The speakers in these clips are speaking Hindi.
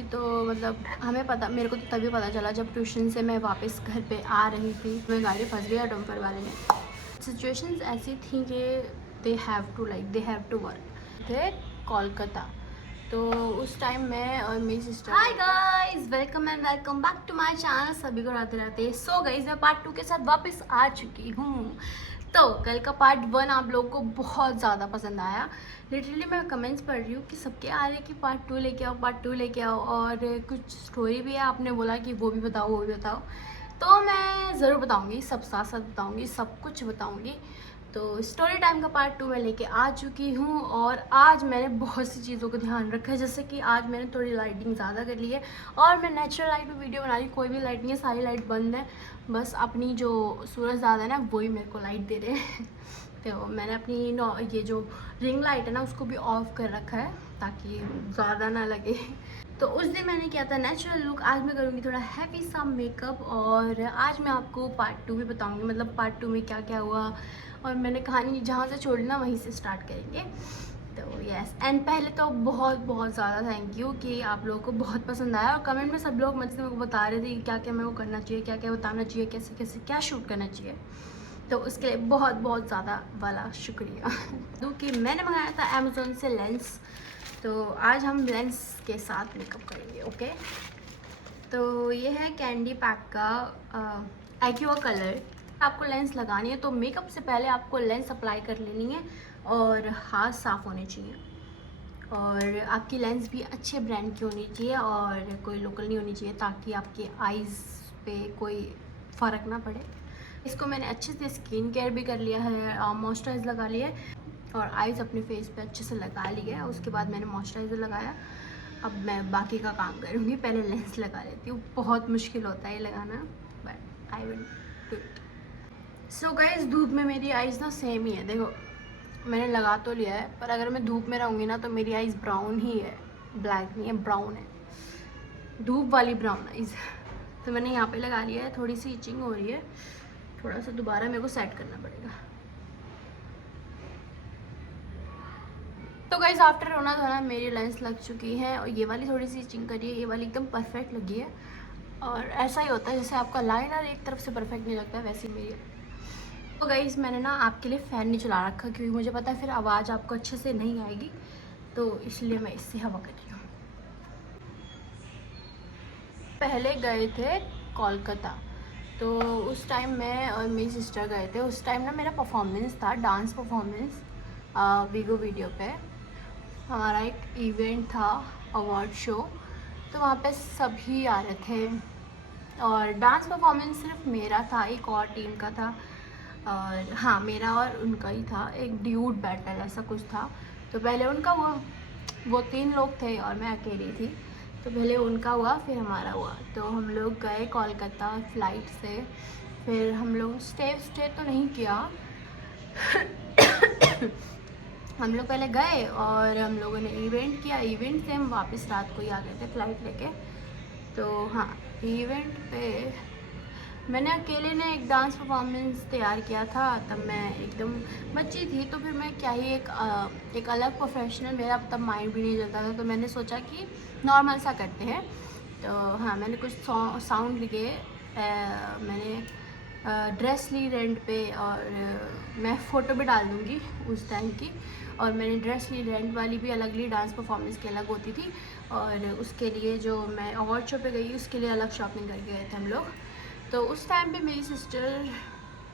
थी तो मतलब हमें पता, मेरे को तो तभी पता चला जब ट्यूशन से मैं वापस घर पे आ रही थी। मैं गाड़ी फंस गया डंपर वाले ने। सिचुएशंस ऐसी थी कि दे हैव टू वर्क थे कोलकाता। तो उस टाइम मैं और मेरी sister, hi guys, welcome and welcome back to my channel. सभी को राधे राधे। सो गाइस, मैं पार्ट 2 के साथ वापस आ चुकी हूँ। तो कल का पार्ट 1 आप लोगों को बहुत ज़्यादा पसंद आया। लिटरली मैं कमेंट्स पढ़ रही हूँ कि सबके आ रहे कि पार्ट 2 लेके आओ, पार्ट 2 लेके आओ, और कुछ स्टोरी भी है, आपने बोला कि वो भी बताओ, वो भी बताओ। तो मैं ज़रूर बताऊँगी, सब साथ साथ बताऊँगी, सब कुछ बताऊँगी। तो स्टोरी टाइम का पार्ट 2 मैं लेके आ चुकी हूँ। और आज मैंने बहुत सी चीज़ों का ध्यान रखा है, जैसे कि आज मैंने थोड़ी लाइटिंग ज़्यादा कर ली है और मैं नेचुरल लाइट में वीडियो बना रही हूँ। कोई भी लाइट नहीं है, सारी लाइट बंद है, बस अपनी जो सूरज ज़्यादा है ना वही मेरे को लाइट दे रहे हैं। तो मैंने अपनी ये जो रिंग लाइट है ना उसको भी ऑफ कर रखा है ताकि ज़्यादा ना लगे। तो उस दिन मैंने किया था नेचुरल लुक, आज मैं करूँगी थोड़ा हैवी सा मेकअप। और आज मैं आपको पार्ट 2 भी बताऊँगी, मतलब पार्ट 2 में क्या क्या हुआ। और मैंने कहानी जहाँ से छोड़ी ना वहीं से स्टार्ट करेंगे। तो यस, एंड पहले तो बहुत बहुत ज़्यादा थैंक यू कि आप लोगों को बहुत पसंद आया। और कमेंट में सब लोग मुझसे मेरे को बता रहे थे कि क्या क्या मेरे को करना चाहिए, क्या क्या बताना चाहिए, कैसे कैसे क्या शूट करना चाहिए। तो उसके लिए बहुत बहुत ज़्यादा वाला शुक्रिया। क्योंकि मैंने मंगाया था अमेज़ोन से लेंस, तो आज हम लेंस के साथ मेकअप करेंगे। ओके, तो ये है कैंडी पैक का एक्वा कलर। आपको लेंस लगानी है तो मेकअप से पहले आपको लेंस अप्लाई कर लेनी है और हाथ साफ़ होने चाहिए। और आपकी लेंस भी अच्छे ब्रांड की होनी चाहिए और कोई लोकल नहीं होनी चाहिए, ताकि आपके आईज़ पे कोई फ़र्क ना पड़े। इसको मैंने अच्छे से स्किन केयर भी कर लिया है, मॉइस्चराइज़र लगा लिया है और आईज़ अपने फेस पे अच्छे से लगा लिया है। उसके बाद मैंने मॉइस्चराइज़र लगाया। अब मैं बाकी का काम करूँगी, पहले लेंस लगा लेती हूँ। बहुत मुश्किल होता है ये लगाना, but I will do it. So guys, धूप में मेरी आईज़ ना सेम ही है। देखो, मैंने लगा तो लिया है, पर अगर मैं धूप में रहूँगी ना तो मेरी आईज़ ब्राउन ही है, ब्लैक नहीं है, ब्राउन है, धूप वाली ब्राउन आईज़। तो मैंने यहाँ पे लगा लिया है। थोड़ी सी इचिंग हो रही है, थोड़ा सा दोबारा मेरे को सेट करना पड़ेगा। तो गाइस, आफ्टर रोना धोना मेरी लेंस लग चुकी है और ये वाली थोड़ी सी इचिंग करी है, ये वाली एकदम परफेक्ट लगी है। और ऐसा ही होता है जैसे आपका लाइनर एक तरफ से परफेक्ट नहीं लगता है, वैसे ही मेरी। तो गाइस, मैंने ना आपके लिए फ़ैन नहीं चला रखा क्योंकि मुझे पता है फिर आवाज़ आपको अच्छे से नहीं आएगी, तो इसलिए मैं इससे हवा कर रही हूँ। पहले गए थे कोलकाता, तो उस टाइम मैं और मेरी सिस्टर गए थे। उस टाइम ना मेरा परफॉर्मेंस था, डांस परफॉर्मेंस, वीगो वीडियो पे हमारा एक इवेंट था, अवार्ड शो। तो वहाँ पे सभी आ रहे थे और डांस परफॉर्मेंस सिर्फ मेरा था, एक और टीम का था। और हाँ, मेरा और उनका ही था, एक ड्यूट बैटल ऐसा कुछ था। तो पहले उनका हुआ, वो 3 लोग थे और मैं अकेली थी। तो पहले उनका हुआ, फिर हमारा हुआ। तो हम लोग गए कोलकाता फ्लाइट से। फिर हम लोग स्टे तो नहीं किया। हम लोग पहले गए और हम लोगों ने इवेंट किया। इवेंट से हम वापस रात को ही आ गए थे फ्लाइट लेके। तो हाँ, इवेंट पे मैंने अकेले ने एक डांस परफॉर्मेंस तैयार किया था। तब मैं एकदम बच्ची थी, तो फिर मैं क्या ही एक अलग प्रोफेशनल, मेरा तब माइंड भी नहीं चलता था। तो मैंने सोचा कि नॉर्मल सा करते हैं। तो हाँ, मैंने कुछ साउंड लिए, मैंने ड्रेस ली रेंट पे। और मैं फ़ोटो भी डाल दूँगी उस टाइम की। और मैंने ड्रेस ली रेंट वाली भी अलग ली, डांस परफॉर्मेंस की अलग होती थी। और उसके लिए जो मैं अवार्ड शो पे गई उसके लिए अलग शॉपिंग करके गए थे हम लोग। तो उस टाइम पे मेरी सिस्टर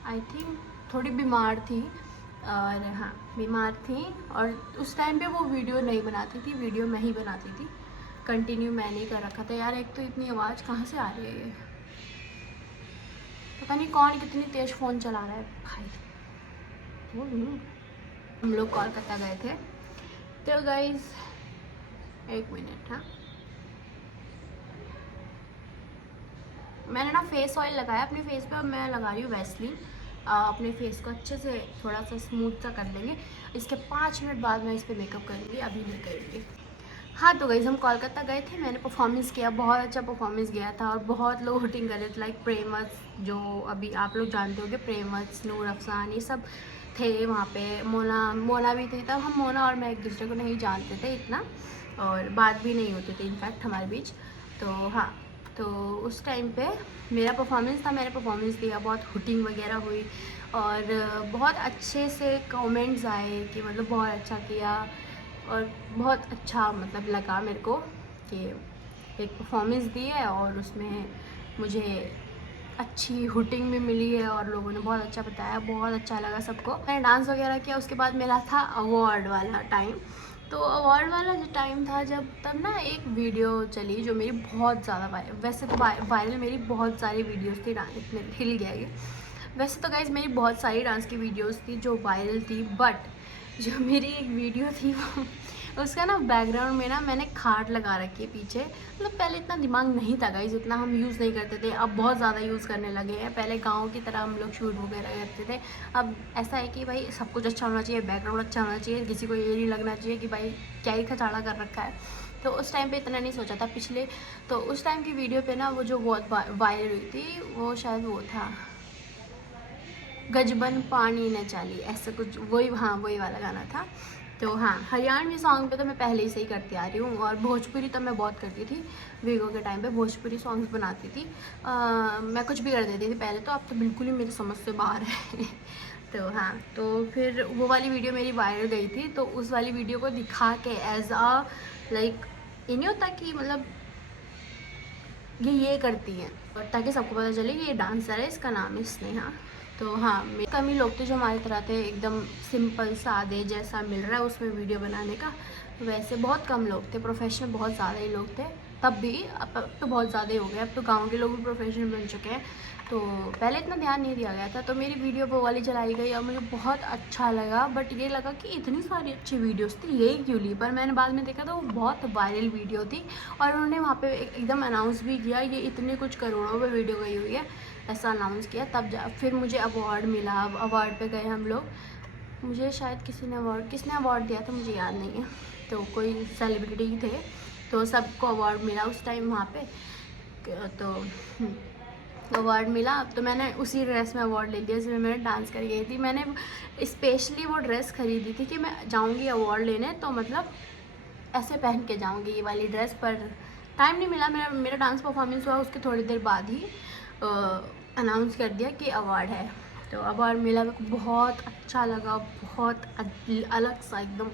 आई थिंक थोड़ी बीमार थी। और हाँ, बीमार थी। और उस टाइम पे वो वीडियो नहीं बनाती थी, वीडियो मैं ही बनाती थी। कंटिन्यू मैंने ही कर रखा था। यार, एक तो इतनी आवाज़ कहाँ से आ रही है, ये पता नहीं कौन कितनी तेज़ फ़ोन चला रहा है भाई। हम लोग कोलकाता गए थे। तो गाइस, एक मिनट, हाँ, मैंने ना फेस ऑयल लगाया अपने फेस पे और मैं लगा रही हूँ वैसलीन। अपने फेस को अच्छे से थोड़ा सा स्मूथ सा कर लेंगे। इसके 5 मिनट बाद मैं इस पर मेकअप करूँगी, अभी नहीं करूँगी। हाँ, तो गाइस, हम कोलकाता गए थे, मैंने परफॉर्मेंस किया, बहुत अच्छा परफॉर्मेंस गया था। और बहुत लोग हुटिंग कर रहे थे, लाइक प्रेमस, जो अभी आप लोग जानते होंगे, प्रेमस, नूर अफसान, ये सब थे वहाँ पे। मोना भी थी। तब हम मोना और मैं एक दूसरे को नहीं जानते थे इतना, और बात भी नहीं होती थी इनफैक्ट हमारे बीच। तो हाँ, तो उस टाइम पे मेरा परफॉर्मेंस था, मैंने परफॉर्मेंस दिया, बहुत हुटिंग वगैरह हुई और बहुत अच्छे से कमेंट्स आए कि मतलब बहुत अच्छा किया और बहुत अच्छा मतलब लगा मेरे को कि एक परफॉर्मेंस दी है और उसमें मुझे अच्छी हुटिंग भी मिली है और लोगों ने बहुत अच्छा बताया, बहुत अच्छा लगा सबको। मैंने डांस वगैरह किया, उसके बाद मेरा था अवार्ड वाला टाइम। तो अवार्ड वाला जो टाइम था जब, तब ना एक वीडियो चली जो मेरी बहुत ज़्यादा वैसे तो वायरल मेरी बहुत सारी वीडियोस थी, डांस इतने हिल गया ये। वैसे तो गाइज मेरी बहुत सारी डांस की वीडियोस थी जो वायरल थी, बट जो मेरी एक वीडियो थी वो उसका ना बैकग्राउंड में ना मैंने खाट लगा रखी है पीछे। मतलब पहले इतना दिमाग नहीं था गाइज, इतना हम यूज़ नहीं करते थे, अब बहुत ज़्यादा यूज़ करने लगे हैं। पहले गाँव की तरह हम लोग शूट वगैरह करते थे, अब ऐसा है कि भाई सब कुछ अच्छा होना चाहिए, बैकग्राउंड अच्छा होना चाहिए, किसी को ये नहीं लगना चाहिए कि भाई क्या ही खचाड़ा कर रखा है। तो उस टाइम पे इतना नहीं सोचा था पिछले। तो उस टाइम की वीडियो पे ना वो जो बहुत वायरल हुई थी वो शायद वो था गजबन पानी न चाली, ऐसा कुछ, वही, हाँ वही वाला गाना था। तो हाँ, हरियाणवी सॉन्ग पे तो मैं पहले ही से ही करती आ रही हूँ और भोजपुरी तो मैं बहुत करती थी। वीगो के टाइम पे भोजपुरी सॉन्ग्स बनाती थी। मैं कुछ भी कर देती थी पहले तो, अब तो बिल्कुल ही मेरी समझ से बाहर है तो हाँ, तो फिर वो वाली वीडियो मेरी वायरल गई थी, तो उस वाली वीडियो को दिखा के एज आ लाइक, ये नहीं होता कि मतलब ये करती हैं, और ताकि सबको पता चले कि ये डांसर है, इसका नाम है स्नेहा। तो हाँ, कम ही लोग थे जो हमारी तरह थे, एकदम सिंपल सादे जैसा मिल रहा है उसमें वीडियो बनाने का, वैसे बहुत कम लोग थे। प्रोफेशनल बहुत ज़्यादा ही लोग थे तब भी, अब तो बहुत ज़्यादा ही हो गए, अब तो गांव के लोग भी प्रोफेशनल बन चुके हैं। तो पहले इतना ध्यान नहीं दिया गया था, तो मेरी वीडियो वो वाली चलाई गई और मुझे बहुत अच्छा लगा। बट ये लगा कि इतनी सारी अच्छी वीडियोस थी, यही क्यों ली, पर मैंने बाद में देखा तो वो बहुत वायरल वीडियो थी और उन्होंने वहाँ पे एकदम अनाउंस भी किया ये इतने कुछ करोड़ों में वीडियो गई हुई है, ऐसा अनाउंस किया। तब फिर मुझे अवार्ड मिला। अब अवार्ड पे गए हम लोग, मुझे शायद किसने अवार्ड दिया था मुझे याद नहीं है, तो कोई सेलिब्रिटी थे, तो सबको अवार्ड मिला उस टाइम वहाँ पे। तो अवार्ड मिला, तो मैंने उसी ड्रेस में अवार्ड ले लिया जिसमें मैंने डांस कर गई थी। मैंने स्पेशली वो ड्रेस खरीदी थी कि मैं जाऊँगी अवार्ड लेने, तो मतलब ऐसे पहन के जाऊँगी ये वाली ड्रेस। पर टाइम नहीं मिला, मेरा डांस परफॉर्मेंस हुआ उसके थोड़ी देर बाद ही अनाउंस कर दिया कि अवार्ड है। तो अवार्ड मिला, मेरे को बहुत अच्छा लगा, बहुत अलग सा एकदम,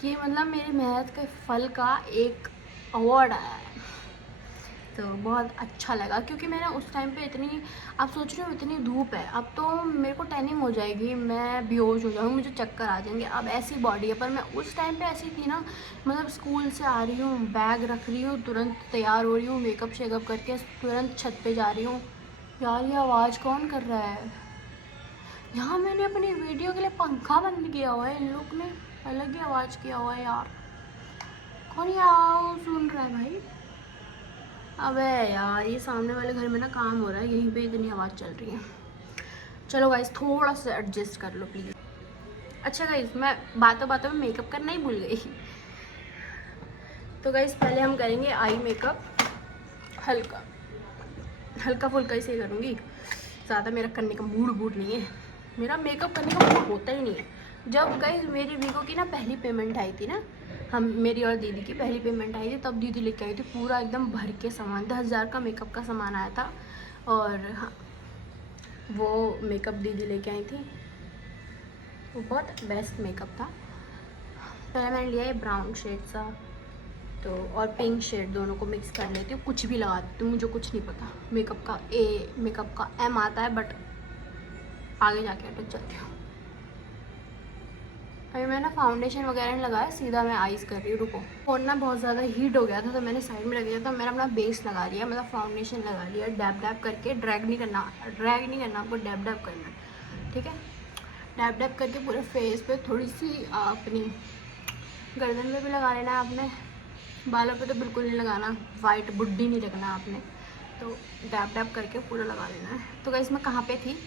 कि मतलब मेरी मेहनत के फल का एक अवार्ड आया है। तो बहुत अच्छा लगा, क्योंकि मैंने उस टाइम पे इतनी, आप सोच रहे हो इतनी धूप है, अब तो मेरे को टैनिंग हो जाएगी, मैं बेहोश हो जाऊँगी, मुझे चक्कर आ जाएंगे, अब ऐसी बॉडी है। पर मैं उस टाइम पे ऐसी थी ना, मतलब स्कूल से आ रही हूँ, बैग रख रही हूँ, तुरंत तैयार हो रही हूँ, मेकअप शेकअप करके तुरंत छत पे जा रही हूँ। यार ये आवाज़ कौन कर रहा है यहाँ? मैंने अपनी वीडियो के लिए पंखा बंद किया हुआ है, इन लोग ने अलग ही आवाज़ किया हुआ है यार। कौन ये सुन रहा है भाई? अबे यार, ये सामने वाले घर में ना काम हो रहा है, यहीं पे इतनी आवाज़ चल रही है। चलो गाइस, थोड़ा सा एडजस्ट कर लो प्लीज़। अच्छा गाइस, मैं बातों बातों में मेकअप करना ही भूल गई। तो गाइस पहले हम करेंगे आई मेकअप, हल्का हल्का फुल्का ही सही करूँगी, ज़्यादा मेरा करने का मूड नहीं है, मेरा मेकअप करने का मूड होता ही नहीं है। जब गाइस मेरी वीगो की ना पहली पेमेंट आई थी ना, हम मेरी और दीदी की पहली पेमेंट आई थी, तब दीदी लेके आई थी पूरा एकदम भर के सामान, 10,000 का मेकअप का सामान आया था। और हाँ, वो मेकअप दीदी लेके आई थी, वो बहुत बेस्ट मेकअप था। पहले मैंने लिया है ब्राउन शेड सा, तो और पिंक शेड, दोनों को मिक्स कर लेती हूँ, कुछ भी लगा देती हूँ, मुझे कुछ नहीं पता। मेकअप का एम आता है, बट आगे जाके अटक जाती हूँ। अभी मैंने फाउंडेशन वगैरह नहीं लगाया, सीधा मैं आइज़ कर रही हूँ। रुको, फ़ोन ना बहुत ज़्यादा हीट हो गया था, तो मैंने साइड में रख दिया था। मैंने अपना बेस लगा लिया, मतलब फाउंडेशन लगा लिया, डैब डैब करके, ड्रैग नहीं करना, आपको डैब डैब करना, ठीक है। डैब डैब करके पूरे फेस पे, थोड़ी सी अपनी गर्दन पे भी लगा लेना है आपने, बालों पे तो बिल्कुल नहीं लगाना, वाइट बुड्ढी नहीं रखना आपने, तो डैब डैब करके पूरा लगा लेना है। तो गाइस मैं कहाँ पे थी?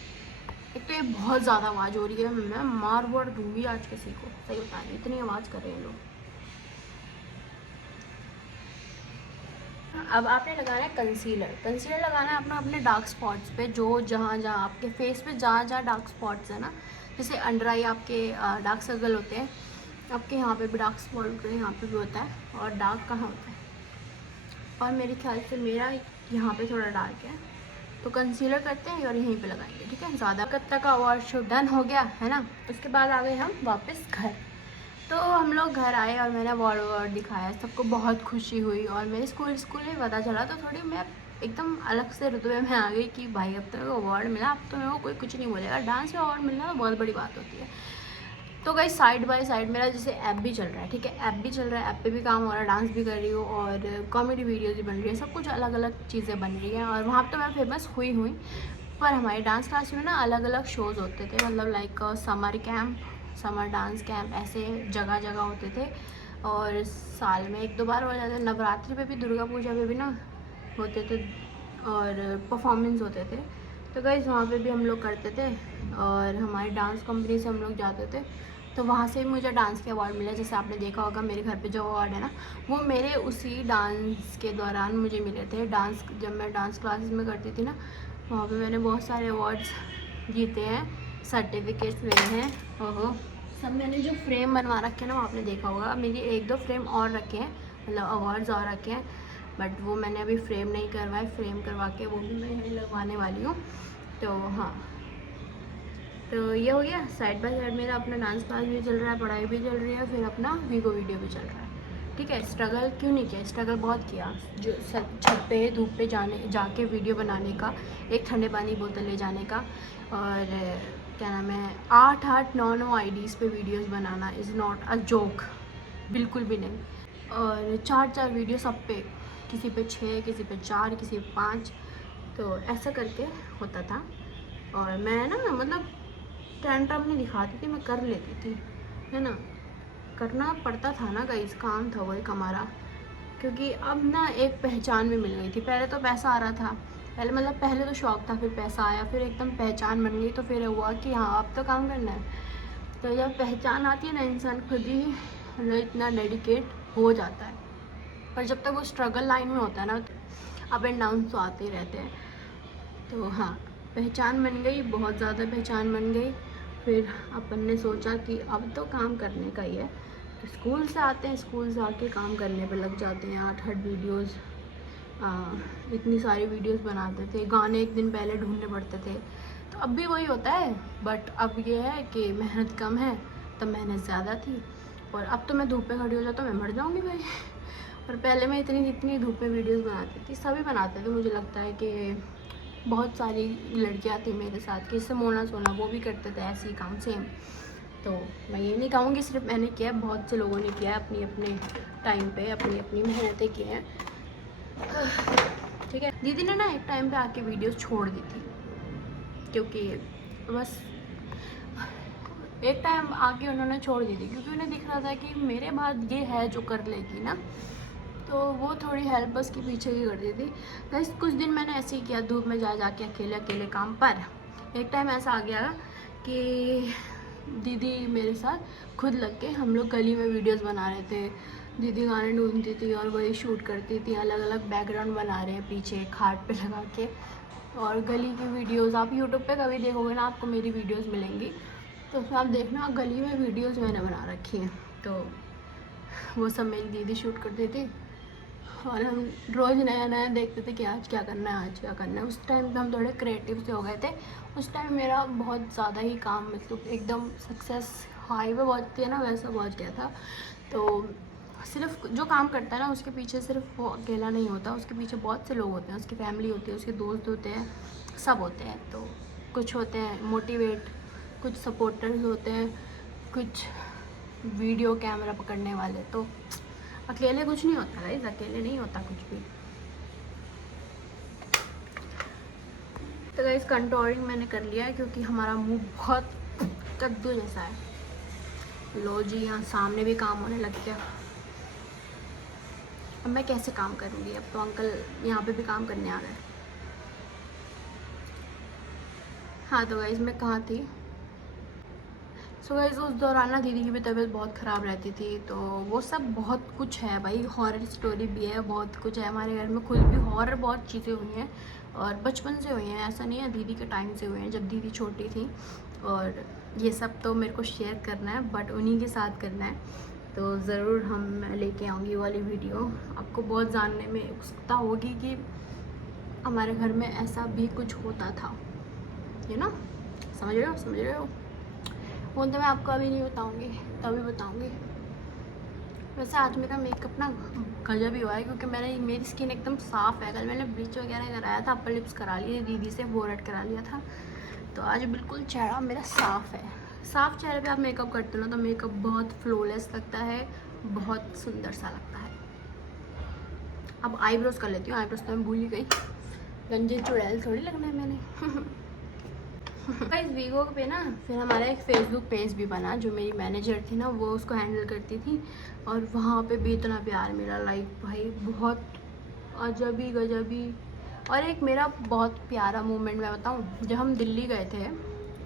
एक तो ये बहुत ज़्यादा आवाज़ हो रही है, मैं मार वार दूँगी आज किसी को, सही बता रही, इतनी आवाज़ कर रहे हैं लोग। अब आपने लगाना है कंसीलर। कंसीलर लगाना है अपना अपने डार्क स्पॉट्स पे, जो जहाँ जहाँ आपके फेस पे जहाँ जहाँ डार्क स्पॉट्स है ना, जैसे अंडर आई आपके डार्क सर्कल होते हैं, आपके यहाँ पे भी डार्क स्पॉट यहाँ पे भी होता है, और डार्क कहाँ होता है, और मेरे ख्याल से मेरा यहाँ पे थोड़ा डार्क है, तो कंसीलर करते हैं और यहीं पे लगाएंगे, ठीक है। ज़्यादा कत्ता का अवार्ड शो डन हो गया है ना। उसके बाद आ गए हम वापस घर। तो हम लोग घर आए और मैंने अवार्ड दिखाया, सबको बहुत खुशी हुई, और मेरे स्कूल में पता चला, तो थोड़ी मैं एकदम अलग से रुतबे में आ गई कि भाई अब तो मेरे को अवार्ड मिला, अब तो मेरे को कोई कुछ नहीं बोलेगा। डांस में अवार्ड मिलना तो बहुत बड़ी बात होती है। तो गाइस साइड बाय साइड मेरा जैसे ऐप भी चल रहा है, ठीक है, ऐप भी चल रहा है, ऐप पे भी काम हो रहा है, डांस भी कर रही हूँ, और कॉमेडी वीडियोज़ भी बन रही है, सब कुछ अलग अलग चीज़ें बन रही हैं। और वहाँ पर तो मैं फेमस हुई पर हमारे डांस क्लास में ना अलग अलग शोज़ होते थे, मतलब like summer camp, summer dance camp, ऐसे जगह जगह होते थे, और साल में 1-2 बार हो जाते। नवरात्रि पे भी, दुर्गा पूजा पे भी ना होते थे, और परफॉर्मेंस होते थे। तो गाइस वहाँ पे भी हम लोग करते थे, और हमारी डांस कंपनी से हम लोग जाते थे, तो वहाँ से भी मुझे डांस के अवार्ड मिले। जैसे आपने देखा होगा मेरे घर पे जो अवार्ड है ना, वो मेरे उसी डांस के दौरान मुझे मिले थे। डांस जब मैं डांस क्लासेस में करती थी ना, वहाँ पे मैंने बहुत सारे अवार्ड्स जीते हैं, सर्टिफिकेट्स मिले हैं। ओहो, सब मैंने जो फ्रेम बनवा रखे हैं ना, वो आपने देखा होगा, मेरी 1-2 फ्रेम और रखे हैं, मतलब अवार्ड्स और रखे हैं, बट वो मैंने अभी फ्रेम नहीं करवाए। फ्रेम करवा के वो भी मैं यहीं लगवाने वाली हूँ। तो हाँ, तो ये हो गया। साइड बाय साइड मेरा अपना डांस क्लास भी चल रहा है, पढ़ाई भी चल रही है, फिर अपना वीगो वीडियो भी चल रहा है, ठीक है। स्ट्रगल क्यों नहीं किया, स्ट्रगल बहुत किया। जो छत पे धूप पे जाके वीडियो बनाने का, एक ठंडे पानी बोतल ले जाने का, और क्या नाम है, 8-8, 9-9 आईडीज़ पे videos banana is not a joke, बिल्कुल भी नहीं। और 4-4 वीडियो सब पे, किसी पे 6, किसी पे 4, किसी पे 5, तो ऐसा करके होता था। और मैं ना मतलब टेंट्रम नहीं दिखाती थी, मैं कर लेती थी, है ना, करना पड़ता था ना गाइस, काम था वो एक हमारा। क्योंकि अब ना एक पहचान भी मिल गई थी। पहले तो पैसा आ रहा था, पहले तो शौक था, फिर पैसा आया, फिर एकदम पहचान बन गई, तो फिर हुआ कि हाँ अब तो काम करना है। तो जब पहचान आती है ना, इंसान खुद ही मतलब इतना डेडिकेट हो जाता है। पर जब तक वो स्ट्रगल लाइन में होता है ना, अप एंड डाउन तो आते ही रहते हैं। तो हाँ, पहचान बन गई, बहुत ज़्यादा पहचान बन गई। फिर अपन ने सोचा कि अब तो काम करने का ही है। तो स्कूल से आते हैं, स्कूल से आके काम करने पे लग जाते हैं। 8-8 वीडियोज़, इतनी सारी वीडियोज़ बनाते थे, गाने एक दिन पहले ढूंढने पड़ते थे। तो अब भी वही होता है, बट अब ये है कि मेहनत कम है, तब मेहनत ज़्यादा थी। और अब तो मैं धूप में खड़ी हो जाता, मैं मर जाऊँगी भाई। और पहले मैं इतनी धूप में वीडियोज़ बनाती थी, सभी बनाते थे। मुझे लगता है कि बहुत सारी लड़कियां थी मेरे साथ, कि इससे मोना सोना वो भी करते थे ऐसे ही काम सेम। तो मैं ये नहीं कहूँगी सिर्फ मैंने किया, बहुत से लोगों ने किया है, अपनी अपने टाइम पे अपनी अपनी मेहनतें की हैं, ठीक है। दीदी ने ना एक टाइम पे आके वीडियोस छोड़ दी थी, क्योंकि बस एक टाइम आके उन्होंने छोड़ दी थी, क्योंकि उन्हें दिख रहा था कि मेरे बाद ये है जो कर लेगी ना, तो वो थोड़ी हेल्प बस के पीछे ही कर दी थी। बस कुछ दिन मैंने ऐसे ही किया, धूप में जा के अकेले काम। पर एक टाइम ऐसा आ गया कि दीदी मेरे साथ खुद लग के, हम लोग गली में वीडियोस बना रहे थे। दीदी गाने ढूंढती थी और वही शूट करती थी, अलग अलग बैकग्राउंड बना रहे हैं पीछे खाट पे लगा के, और गली की वीडियोस आप यूट्यूब पे कभी देखोगे ना, आपको मेरी वीडियोस मिलेंगी, तो उसमें आप देखना गली में वीडियोस मैंने बना रखी हैं। तो वो सब मेरी दीदी शूट करती थी, और हम रोज़ नया नया देखते थे कि आज क्या करना है, आज क्या करना है। उस टाइम पे हम थोड़े क्रिएटिव से हो गए थे। उस टाइम मेरा बहुत ज़्यादा ही काम, मतलब एकदम सक्सेस हाई पे पहुँचती है ना, वैसा पहुँच गया था। तो सिर्फ जो काम करता है ना, उसके पीछे सिर्फ वो अकेला नहीं होता, उसके पीछे बहुत से लोग होते हैं, उसकी फैमिली होती है, उसके दोस्त होते हैं, सब होते हैं। तो कुछ होते हैं मोटिवेट, कुछ सपोर्टर्स होते हैं, कुछ वीडियो कैमरा पकड़ने वाले। तो अकेले कुछ नहीं होता गाइस, अकेले नहीं होता कुछ भी। तो गाइस कंटूरिंग मैंने कर लिया है, क्योंकि हमारा मुंह बहुत कद्दू जैसा है। लो जी, यहाँ सामने भी काम होने लग गया। अब मैं कैसे काम करूँगी, अब तो अंकल यहाँ पे भी काम करने आ गए। हाँ तो गाइस मैं कहाँ थी, सो गाइस उस दौरान ना दीदी की भी तबीयत बहुत ख़राब रहती थी, तो वो सब बहुत कुछ है भाई, हॉरर स्टोरी भी है, बहुत कुछ है हमारे घर में। खुद भी हॉरर बहुत चीज़ें हुई हैं और बचपन से हुई हैं, ऐसा नहीं है, दीदी के टाइम से हुए हैं जब दीदी छोटी थी। और ये सब तो मेरे को शेयर करना है, बट उन्हीं के साथ करना है, तो ज़रूर हम लेके आऊँगी वाली वीडियो। आपको बहुत जानने में उत्सुकता होगी कि हमारे घर में ऐसा भी कुछ होता था, ये ना, समझ रहे हो। वो तो मैं आपको अभी नहीं बताऊंगी, तभी बताऊंगी। वैसे आज मेरा मेकअप ना गजब ही हुआ है, क्योंकि मेरी स्किन एकदम साफ़ है। कल मैंने ब्लीच वगैरह कराया था, अपर लिप्स करा लिए दीदी से, फोरहेड करा लिया था, तो आज बिल्कुल चेहरा मेरा साफ़ है। साफ़ चेहरे पे आप मेकअप करते हो ना, तो मेकअप बहुत फ्लॉलेस लगता है, बहुत सुंदर सा लगता है। अब आईब्रोज़ कर लेती हूँ, आईब्रोज़ तो मैं भूल ही गई, गंजे चुड़ैल थोड़ी लगना है मैंने। इस वीगो पे ना फिर हमारा एक फेसबुक पेज भी बना, जो मेरी मैनेजर थी ना वो उसको हैंडल करती थी, और वहाँ पे भी इतना प्यार मिला, लाइक भाई बहुत अजबी गजबी। और एक मेरा बहुत प्यारा मोमेंट मैं बताऊँ, जब हम दिल्ली गए थे,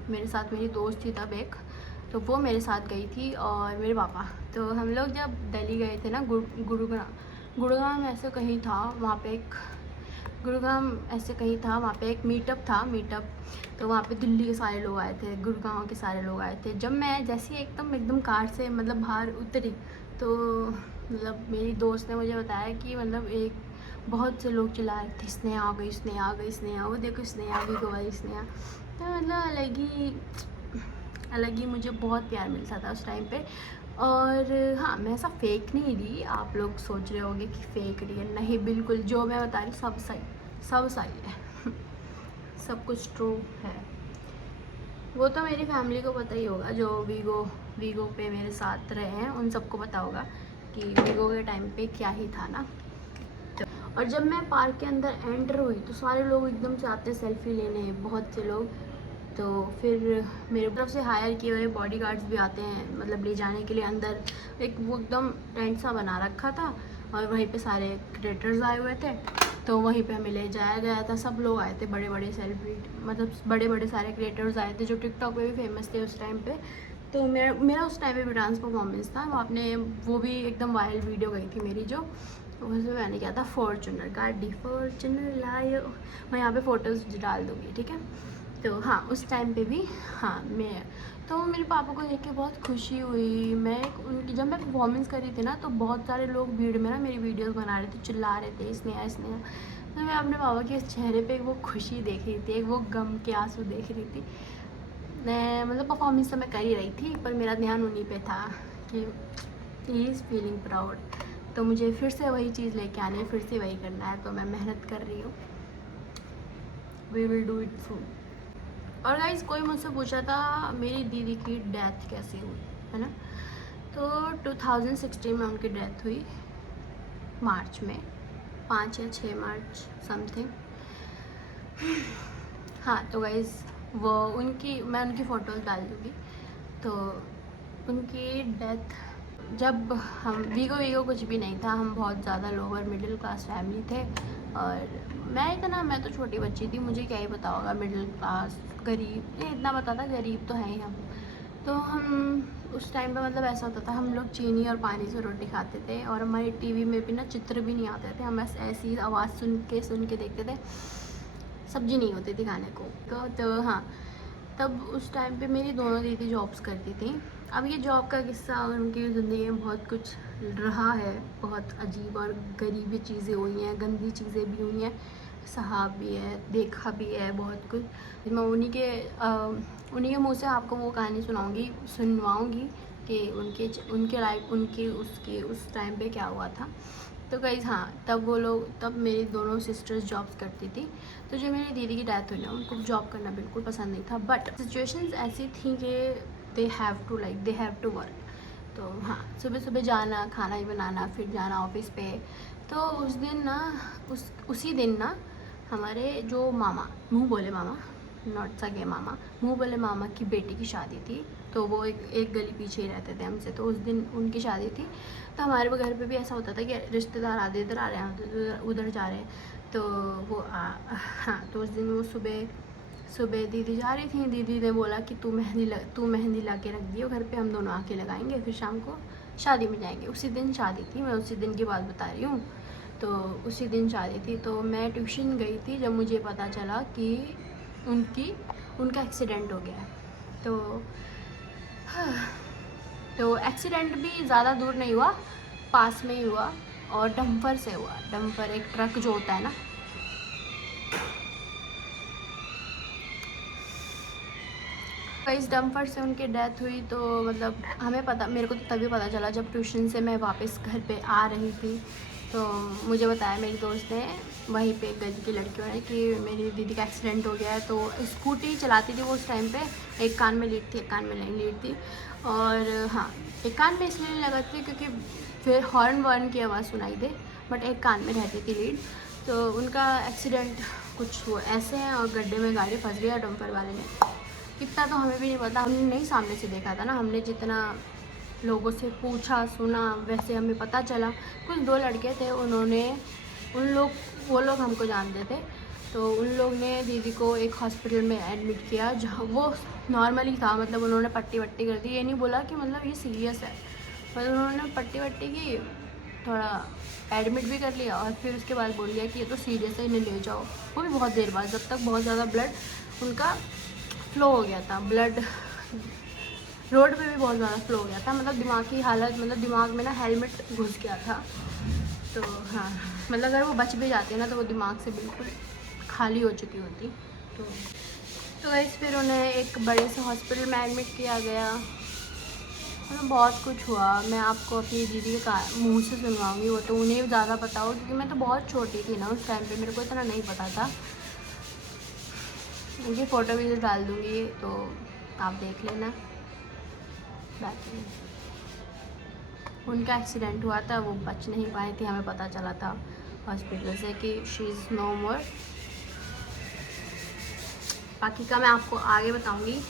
मेरे साथ मेरी दोस्त थी तब एक, तो वो मेरे साथ गई थी और मेरे पापा, तो हम लोग जब दिल्ली गए थे ना, गुड़गांव ऐसे कहीं था, वहाँ पे एक गुड़गांव ऐसे कहीं था, वहाँ पे एक मीटअप था, तो वहाँ पे दिल्ली के सारे लोग आए थे, गुड़गांव के सारे लोग आए थे। जब मैं जैसे एकदम कार से मतलब बाहर उतरी, तो मतलब मेरी दोस्त ने मुझे बताया कि मतलब एक बहुत से लोग चिल्ला रहे थे, स्नेहा आ गई, स्नेहा आ गई, स्नेहा, वो देखो स्नेहा भी गई, स्नेहा। तो मतलब अलग ही मुझे बहुत प्यार मिलता था उस टाइम पे। और हाँ, मैं ऐसा फेक नहीं रही, आप लोग सोच रहे होंगे कि फेक रही है, नहीं, बिल्कुल जो मैं बता रही सब सही है। सब कुछ ट्रू है। वो तो मेरी फैमिली को पता ही होगा, जो वीगो पे मेरे साथ रहे हैं, उन सबको पता होगा कि वीगो के टाइम पे क्या ही था ना। और जब मैं पार्क के अंदर एंटर हुई, तो सारे लोग एकदम से आते सेल्फी लेने, बहुत से लोग। तो फिर मेरी तरफ से हायर किए हुए बॉडीगार्ड्स भी आते हैं, मतलब ले जाने के लिए अंदर। एक वो एकदम टेंट सा बना रखा था, और वहीं पे सारे क्रिएटर्स आए हुए थे, तो वहीं पे हमें ले जाया गया था। सब लोग आए थे, बड़े बड़े सेलिब्रिटी, मतलब बड़े सारे क्रिएटर्स आए थे, जो टिकटॉक पे भी फेमस थे उस टाइम पे। तो मेरा उस टाइम पे भी डांस परफॉर्मेंस था, वो भी एकदम वायरल वीडियो गई थी मेरी, जो उसमें मैंने किया था फॉर्चूनर गाड़ी, फॉर्चूनर लायो। मैं यहाँ पे फ़ोटोज़ डाल दूँगी, ठीक है। तो हाँ, उस टाइम पे भी हाँ, तो मेरे पापा को देख के बहुत खुशी हुई। जब मैं परफॉर्मेंस कर रही थी ना, तो बहुत सारे लोग भीड़ में ना मेरी वीडियोस बना रहे थे, चिल्ला रहे थे, स्नेहा स्नेहा। तो मैं अपने पापा के चेहरे पे एक वो खुशी देख रही थी, एक वो गम के आंसू देख रही थी। मैं मतलब परफॉर्मेंस तो मैं कर ही रही थी, पर मेरा ध्यान उन्हीं पे था कि ही इज़ फीलिंग प्राउड। तो मुझे फिर से वही चीज़ लेके आनी है, फिर से वही करना है, तो मैं मेहनत कर रही हूँ। We will do it soon. और गाइस, कोई मुझसे पूछा था मेरी दीदी की डेथ कैसे हुई, है ना। तो 2016 में उनकी डेथ हुई, मार्च में, 5 या 6 मार्च समथिंग। हाँ, तो गाइस मैं उनकी फ़ोटोज़ डाल दूँगी। तो उनकी डेथ, जब हम वीगो कुछ भी नहीं था, हम बहुत ज़्यादा लोअर मिडिल क्लास फैमिली थे। और मैं तो छोटी बच्ची थी, मुझे क्या ही पता होगा मिडिल क्लास गरीब, ये इतना पता था गरीब तो है ही हम। तो हम उस टाइम पे मतलब ऐसा होता था, हम लोग चीनी और पानी से रोटी खाते थे, और हमारी टीवी में भी ना चित्र भी नहीं आते थे, हम बस ऐसी आवाज़ सुन के देखते थे, सब्जी नहीं होती थी खाने को। तो हाँ, तब उस टाइम पे मेरी दोनों दीदी जॉब्स करती थी। अब ये जॉब का किस्सा और उनकी ज़िंदगी में बहुत कुछ रहा है, बहुत अजीब और गरीबी चीज़ें हुई हैं, गंदी चीज़ें भी हुई हैं, सहा भी है, देखा भी है बहुत कुछ। मैं उन्हीं के मुँह से आपको वो कहानी सुनवाऊँगी कि उनके लाइफ, उसके उस टाइम पे क्या हुआ था। तो गाइज़ हाँ, तब मेरी दोनों सिस्टर्स जॉब्स करती थी। तो जो मेरी दीदी की डेथ हुई ना, उनको जॉब करना बिल्कुल पसंद नहीं था, बट सिचुएशंस ऐसी थी कि दे हैव टू वर्क। तो हाँ, सुबह जाना, खाना ही बनाना, फिर जाना ऑफिस पे। तो उसी दिन ना हमारे जो मामा, मुँह बोले मामा, नॉट सगे मामा, मुँह बोले मामा की बेटी की शादी थी। तो वो एक गली पीछे ही रहते थे हमसे, तो उस दिन उनकी शादी थी। तो हमारे घर पे भी ऐसा होता था कि रिश्तेदार आधे इधर आ रहे हैं, उधर जा रहे हैं। तो हाँ, तो उस दिन वो सुबह सुबह दीदी जा रही थी, दीदी ने बोला कि तू मेहंदी ला के रख दियो घर पे, हम दोनों आके लगाएंगे, फिर शाम को शादी में जाएंगे। उसी दिन शादी थी, मैं उसी दिन की बात बता रही हूँ। तो उसी दिन शादी थी, तो मैं ट्यूशन गई थी जब मुझे पता चला कि उनका एक्सीडेंट हो गया है। तो एक्सीडेंट भी ज़्यादा दूर नहीं हुआ, पास में ही हुआ, और डंपर से हुआ। डंपर एक ट्रक जो होता है ना, इस डंपर से उनकी डेथ हुई। तो मतलब मेरे को तो तभी पता चला जब ट्यूशन से मैं वापस घर पे आ रही थी। तो मुझे बताया मेरी दोस्त ने, वहीं पे गली की लड़कियों ने, कि मेरी दीदी का एक्सीडेंट हो गया है। तो स्कूटी चलाती थी वो उस टाइम पे, एक कान में लीड थी, एक कान में नहीं लीड थी। और हाँ, एक कान में इसलिए नहीं लगाती थी क्योंकि फिर हॉर्न वॉर्न की आवाज़ सुनाई दे, बट एक कान में रहती थी लीड। तो उनका एक्सीडेंट कुछ वो ऐसे हैं, और गड्ढे में गाड़ी फंस गई डंपर वाले ने। इतना तो हमें भी नहीं पता, हमने नहीं सामने से देखा था ना, हमने जितना लोगों से पूछा सुना वैसे हमें पता चला। कुछ 2 लड़के थे, वो लोग हमको जानते थे। तो उन लोग ने दीदी को एक हॉस्पिटल में एडमिट किया, जहाँ वो नॉर्मली था, मतलब उन्होंने पट्टी वट्टी कर दी, ये नहीं बोला कि मतलब ये सीरियस है, मतलब उन्होंने पट्टी वट्टी की, थोड़ा एडमिट भी कर लिया, और फिर उसके बाद बोल दिया कि ये तो सीरियस है, इन्हें ले जाओ। वो भी बहुत देर बाद, जब तक बहुत ज़्यादा ब्लड उनका फ्लो हो गया था, ब्लड रोड पे भी बहुत ज़्यादा फ्लो हो गया था, मतलब दिमाग की हालत, मतलब दिमाग में ना हेलमेट घुस गया था। तो हाँ, मतलब अगर वो बच भी जाते ना तो वो दिमाग से बिल्कुल खाली हो चुकी होती। तो गाइस फिर उन्हें एक बड़े से हॉस्पिटल में एडमिट किया गया। मतलब बहुत कुछ हुआ, मैं आपको अपनी दीदी के मुँह से सुनवाऊँगी, वो तो उन्हें ज़्यादा पता हो, क्योंकि मैं तो बहुत छोटी थी ना उस टाइम पे, मेरे को इतना नहीं पता था। उनकी फ़ोटो भी डाल दूँगी, तो आप देख लेना। बाकी उनका एक्सीडेंट हुआ था, वो बच नहीं पाई थी, हमें पता चला था हॉस्पिटल से कि शी इज़ नो मोर। बाकी का मैं आपको आगे बताऊँगी।